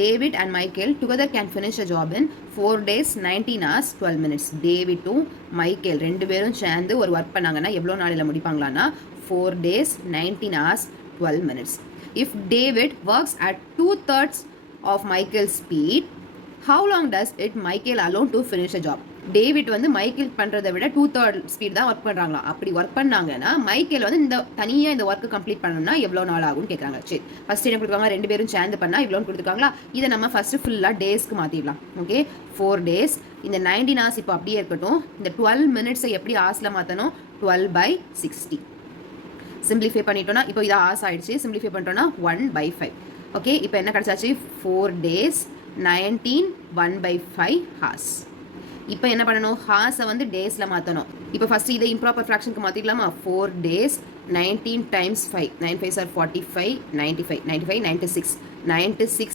David and Michael together can finish a job in 4 days 19 hours 12 minutes. டேவிட்டும் Michael ரெண்டு பேரும் சேர்ந்து ஒரு work பண்ணாங்கன்னா எவ்வளோ நாளில் முடிப்பாங்களான்னா 4 days 19 hours 12 minutes. If David works at 2/3 of Michael's speed, how long does it Michael alone to finish a job? David வந்து Michael பண்ணுறதை விட 2/3 ஸ்பீட் தான் ஒர்க் பண்ணுறாங்களா. அப்படி ஒர்க் பண்ணாங்கன்னா மைக்கேல் வந்து தனியாக இந்த ஒர்க்கு கம்ப்ளீட் பண்ணணும்னா எவ்வளோ நாள் ஆகும்னு கேட்குறாங்க. சரி, ஃபஸ்ட் என்ன கொடுத்துருக்காங்க, ரெண்டு பேரும் சேர்ந்து பண்ணால் இவ்வளோன்னு கொடுத்துருக்காங்களா. இதை நம்ம ஃபஸ்ட்டு ஃபுல்லாக டேஸ்க்கு மாற்றிடலாம். ஓகே, 4 days, இந்த 19 hours இப்போ அப்படியே இருக்கட்டும். இந்த 12 minutes எப்படி ஹார்ஸில் மாற்றணும், 12/60. சிம்பிளிஃபை பண்ணிட்டோன்னா இப்போ இதை ஹார்ஸ் ஆகிடுச்சு. சிம்பிளிஃபை பண்ணிட்டோன்னா 1/5. ஓகே, இப்போ என்ன கிடச்சாச்சு, 4 days 19 1/5 hours. இப்போ என்ன பண்ணணும், ஹார்ஸை வந்து டேஸில் மாற்றணும். இப்போ ஃபஸ்ட்டு இதை improper ஃப்ராக்ஷனுக்கு மாற்றிக்கலாமா. 4 days 19 times 5, 9 5s are 45, 95, 96, 96